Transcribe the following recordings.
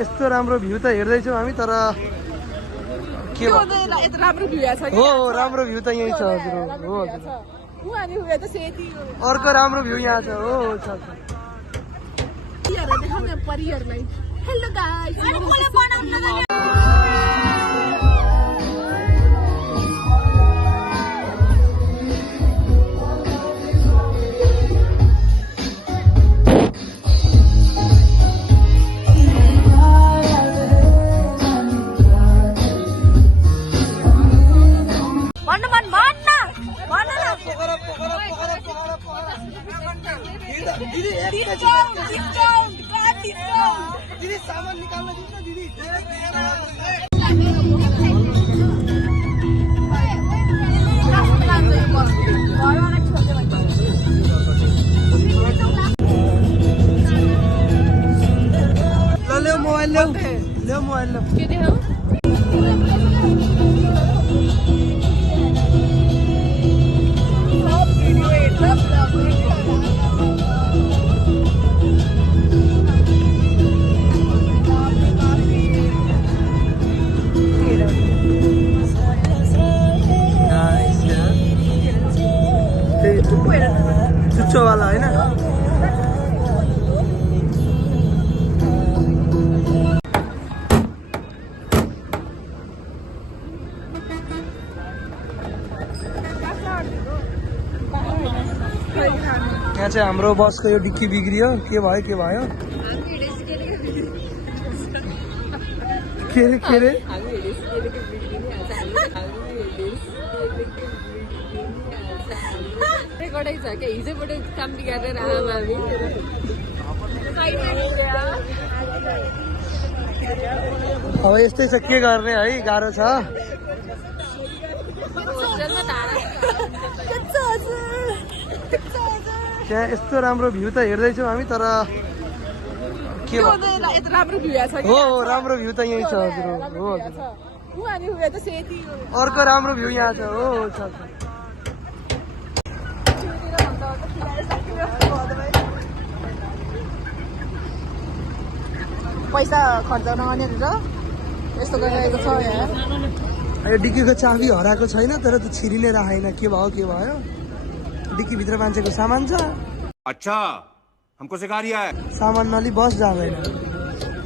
यस्तो राम्रो भ्यू त हेर्दैछौँ हामी तर के राम्रो भ्यू छ हो राम्रो भ्यू त यही छ हजुर हो अर्को राम्रो भ्यू यहाँ छ हो छ परिहरुलाई हेलो गाइस दिदी सामान निकाल्न दिन्छ दिदी ल ल्याऊ मोबाइल ल्याऊ मोबाइल ल्याऊ के देखाऊ चुच्चो वाला होइन यहाँ चाहिँ हाम्रो बसको यो डिक्की बिग्रियो के भयो के अरे हिजोबाट काम बिगारेर आमा हामी अब यस्तै छ के गर्ने है गाह्रो छ त्यहाँ यस्तो राम्रो भ्यू त हेर्दैछौँ हामी तर के राम्रो भ्यू छ हो राम्रो भ्यू त यही छ हजुर हो अर्को राम्रो भ्यू यहाँ छ हो छ पैसा खर्च नगर्ने र यस्तो गरिरहेको छ यहाँ यो डिक्कीको चाबी हराएको छैन तर त छिरिने राखेन के भयो डिक्की भित्र मान्छेको सामान छ अच्छा हमको सिखा रिया है सामान नलि बस जाँदैन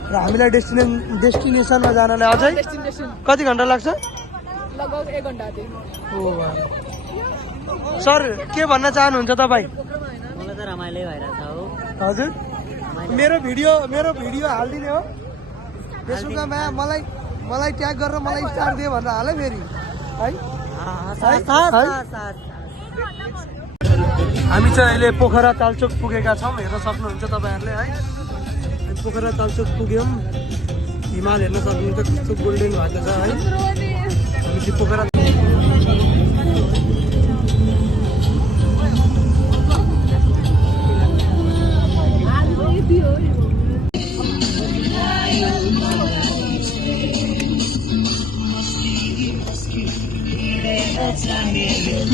र हामीलाई डेस्टिनेसनमा जानलाई अझै कति घन्टा लाग्छ लगभग 1 घन्टा हो सर के भन्न चाहनुहुन्छ तपाईँ मलाई त रमाइलो भइरहेछ हो हजुर मेरो भिडियो हालिदिने हो फेसबुकमा मलाई ट्याग गरेर मलाई स्टार दियो भनेर हाल है फेरि है हामी चाहिँ अहिले पोखरा तालचोक पुगेका छौँ हेर्न सक्नुहुन्छ तपाईँहरूले है पोखरा तालचोक पुग्यौँ हिमाल हेर्न सक्नुहुन्छ कस्तो गोल्डन भएको छ है हामी चाहिँ पोखरा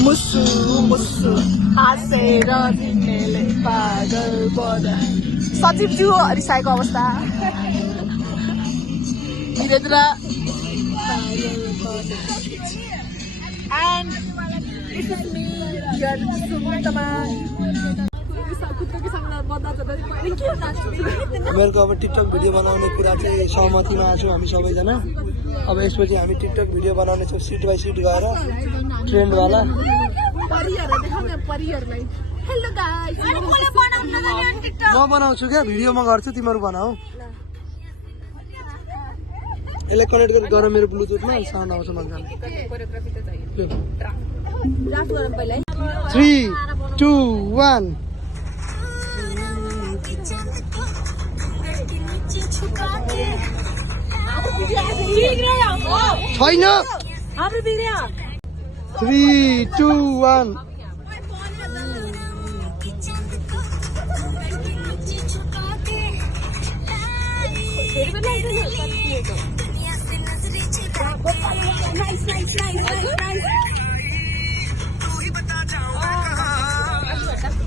मुसु हाँसेर तिमीले पागल बनाए सचिवज्यू रिसाएको अवस्था वीरेन्द्र एन्ड मेरो अब टिकटक भिडियो बनाउने कुरा चाहिँ सहमतिमा आएको छौँ हामी सबैजना अब यसपछि हामी टिकटक भिडियो बनाउनेछौँ सिट बाई सिट गएर ट्रेन्डवाला म बनाउँछु क्या भिडियो म गर्छु तिमीहरू बनाऊ यसलाई कनेक्ट गरेर मेरो ब्लुटुथमा साउन्ड आउँछ मजाले 3 2 1 छैन 3 2 1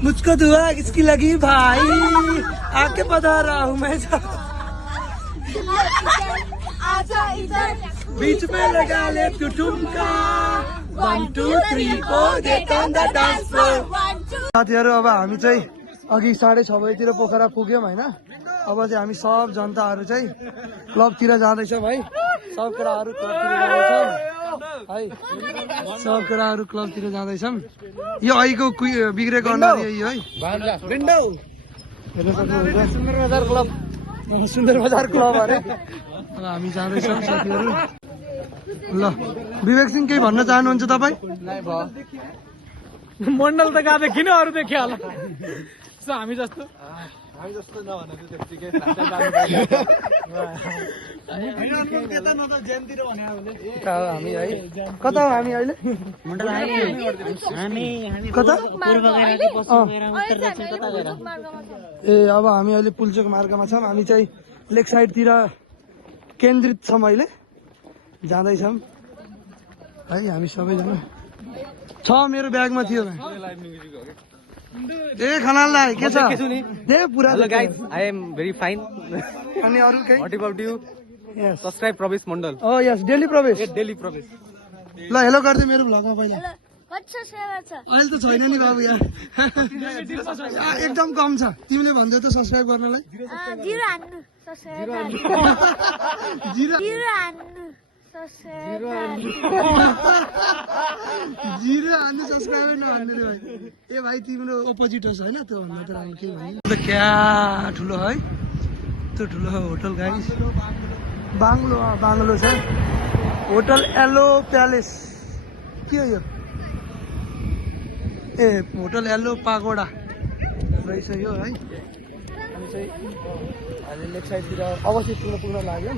मुझको दुआ किसकी लगी भाई आके बता रहा हूँ मैं बीच में लगा ले तू ठुमका 1 2 3 4 get on the dance floor साथीहरु अब हामी चाहिँ अघि 6:30 बजेतिर पोखरा पुग्यौं हैन अब चाहिँ हामी सब जनताहरु चाहिँ क्लबतिर जाँदैछौं है सब केटाहरु क्लबतिर जाँदैछौं है सब केटाहरु क्लबतिर जाँदैछौं यो अहिको बिग्रेको अनुहार यही है विन्डो हेर्न सक्नुहुन्छ सुन्दर बजार क्लब अरे अब हामी जाँदैछौँ साथीहरु ल विवेक सिंह केही भन्न चाहनुहुन्छ तपाईँ मण्डल त गएको किन अरू देखियो होला हामी जस्तो हामी है कता हो हामी अहिले मण्डल हामी कता पूर्व गएर कि पश्चिम गएर उत्तर दक्षिण कता गएर ए अब हामी अहिले पुल्चोक मार्गमा छौँ हामी चाहिँ लेक साइडतिर केन्द्रित छौँ अहिले जाँदैछौँ है हामी सबैजना छ मेरो ब्यागमा थियो ए खनाललाई के छ दे पुरा guys I am very fine अनि अरु केही what about you yes subscribe प्रवेश मण्डल ओ यस डेली प्रवेश डेली प्रवेश ल हेलो गर्दै मेरो भ्लगमा पहिला कच्चा सेवा छ अहिले त छैन नि बाबु यार एकदम कम छ तिमीले भन्दै त सब्स्क्राइब गर्नलाई जिरो हान्नु सब्स्क्राइब जिरो जिरो हान्नु सब्स्क्राइब जिरो हान्नु सब्स्क्राइब नहान्नु रे भाइ ए भाइ तिम्रो अपोजिट होस् हैन त्यो भन्दा त राम्रो के भन्नु त क्या ठुलो है त्यो ठुलो होटल गाइस बाङ्लो छ होटल एलो प्यालेस के हो यो ए होटल एलो पागोडा रहेछ यो है हामी चाहिँ अहिले लेक साइडतिर अवश्य पुग्न लाग्यो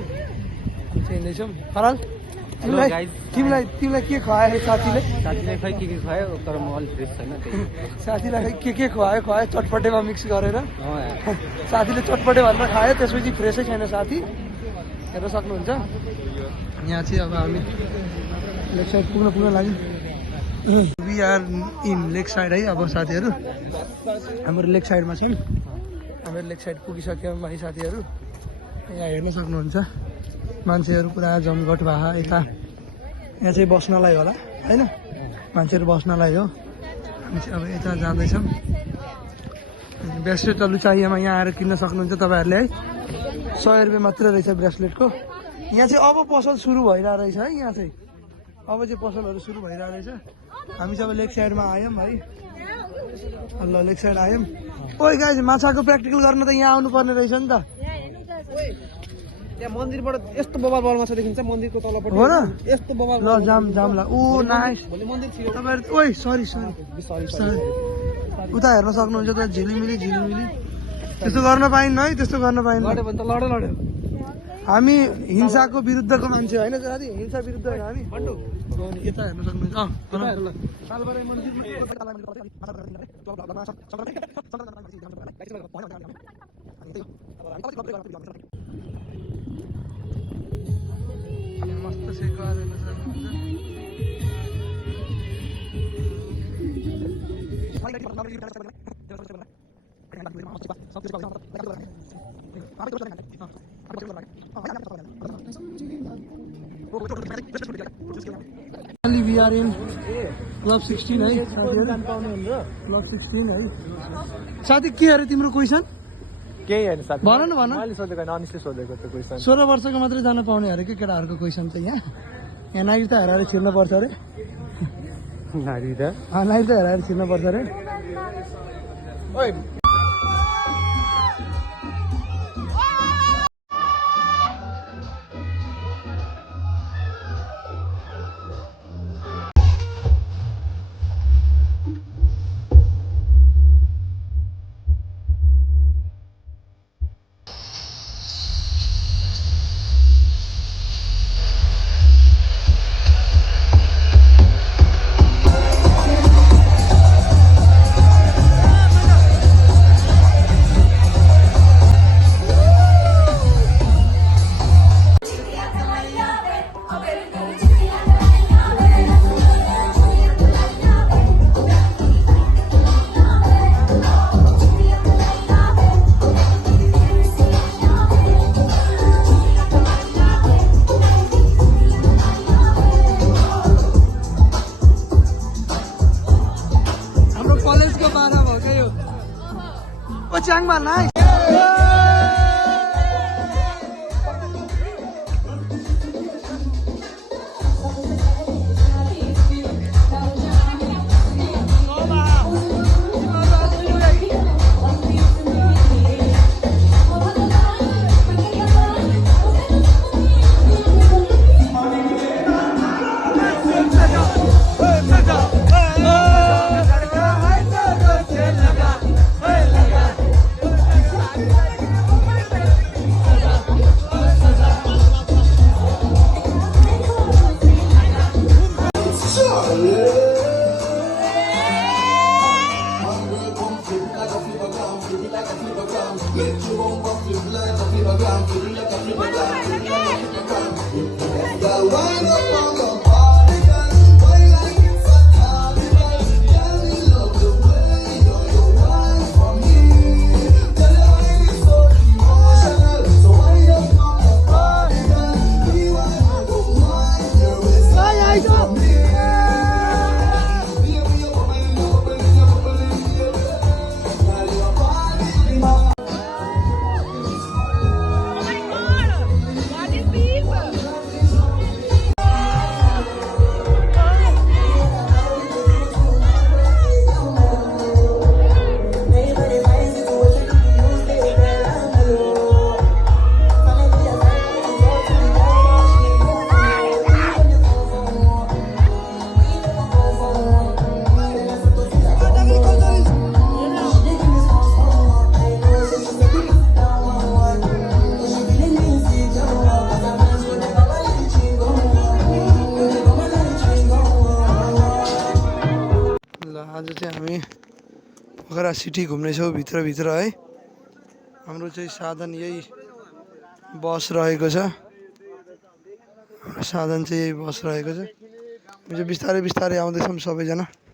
चाहिँ हिँड्दैछौँ फराल तिमीलाई के खुवायो साथीले खै के खुवायो तर म अलिक फ्रेस छैन साथीलाई के खुवायो चटपटेमा मिक्स गरेर साथीले चटपटे भनेर खायो त्यसपछि फ्रेसै छैन साथी हेर्न सक्नुहुन्छ यहाँ चाहिँ अब हामी लेक साइड पुग्न लाग्यो we are in lake side है अब साथीहरू हाम्रो लेक साइडमा छौँ हाम्रो लेक साइड पुगिसक्यौँ है साथीहरू यहाँ हेर्न सक्नुहुन्छ मान्छेहरू पुरा जमघट भए यता यहाँ चाहिँ बस्नलाई होला होइन मान्छेहरू बस्नलाई हो हामी चाहिँ अब यता जाँदैछौँ ब्रेसलेट लुचाइयामा यहाँ आएर किन्न सक्नुहुन्छ तपाईँहरूले है 100 रुपियाँ मात्र रहेछ ब्रेसलेटको यहाँ चाहिँ अब पसल सुरु भइरहेको रहेछ है यहाँ चाहिँ अब चाहिँ पसलहरू सुरु भइरहेको रहेछ हामी चाहिँ अब लेक साइडमा आयौँ है ल लेक साइड आयौँ ओइ गाइस माछाको प्र्याक्टिकल गर्न त यहाँ आउनुपर्ने रहेछ नि त त्यहाँ मन्दिरबाट यस्तो बबाल माछा देखिन्छ मन्दिरको तलपट्टि हो र यस्तो बबाल ल जाम ल ओ नाइस मन्दिर थियो तपाईँहरू ओइ सरी उता हेर्न सक्नुहुन्छ त झिलिमिली त्यस्तो गर्न पाइन्न है त्यस्तो गर्न पाइन्न लड्यो भने त लड्यो हामी हिंसाको विरुद्धको मान्छे होइन साथी हिंसा विरुद्ध होइन हामी यता हेर्न सक्नुहुन्छ मस्त सेको हेर्न We are in Club 16 है Club 16 है साथी के अरे तिम्रो क्वेसन केही हैन साथी भन न मैले सोधेको हैन अनिसले सोधेको त्यो क्वेसन 16 वर्षको मात्रै जान पाउने अरे के केटाहरूको क्वेसन चाहिँ यहाँ नागरिक त हेरेर छिर्न पर्छ अरे नागरिक नागरिक त हेरेर छिर्न पर्छ अरे ओइ Changmal, nice. आज चाहिँ हामी पोखरा सिटी घुम्नेछौँ भित्र है। हाम्रो चाहिँ साधन यही बस रहेको छ। साधन चाहिँ यही बस रहेको छ। बिस्तारै बिस्तारै आउँदैछौँ सबैजना।